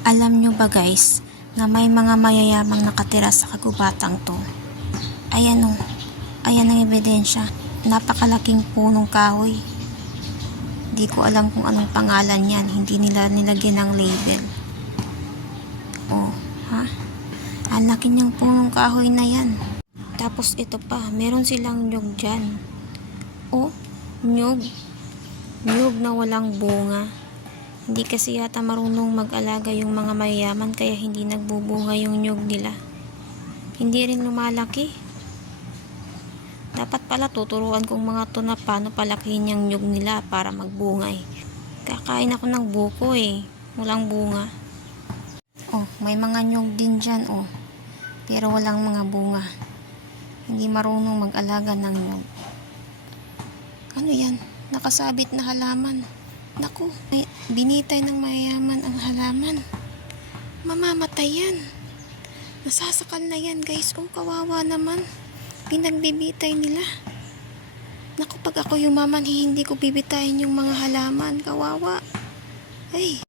Alam nyo ba guys, na may mga mayayamang nakatira sa kagubatang to? Ayan o, ayan ang ebidensya. Napakalaking punong kahoy. Di ko alam kung anong pangalan yan. Hindi nila nilagyan ng label. Oh, ha? Ang laki niyang punong kahoy na yan. Tapos ito pa, meron silang nyug dyan. Oh, nyug. Nyug na walang bunga. Hindi kasi yata marunong mag-alaga yung mga mayayaman kaya hindi nagbubunga yung nyug nila. Hindi rin lumalaki. Dapat pala tuturuan kong mga to na paano palakihin yung nyug nila para magbunga eh. Kakain ako ng buko eh. Walang bunga. Oh, may mga nyug din dyan oh. Pero walang mga bunga. Hindi marunong mag-alaga ng nyug. Ano yan? Nakasabit na halaman. Naku, binitay ng mayayaman ang halaman. Mamamatay yan. Nasasakal na yan guys. Oh, kawawa naman. Pinagbibitay nila. Naku, pag ako yumaman, hindi ko bibitayin yung mga halaman. Kawawa. Ay.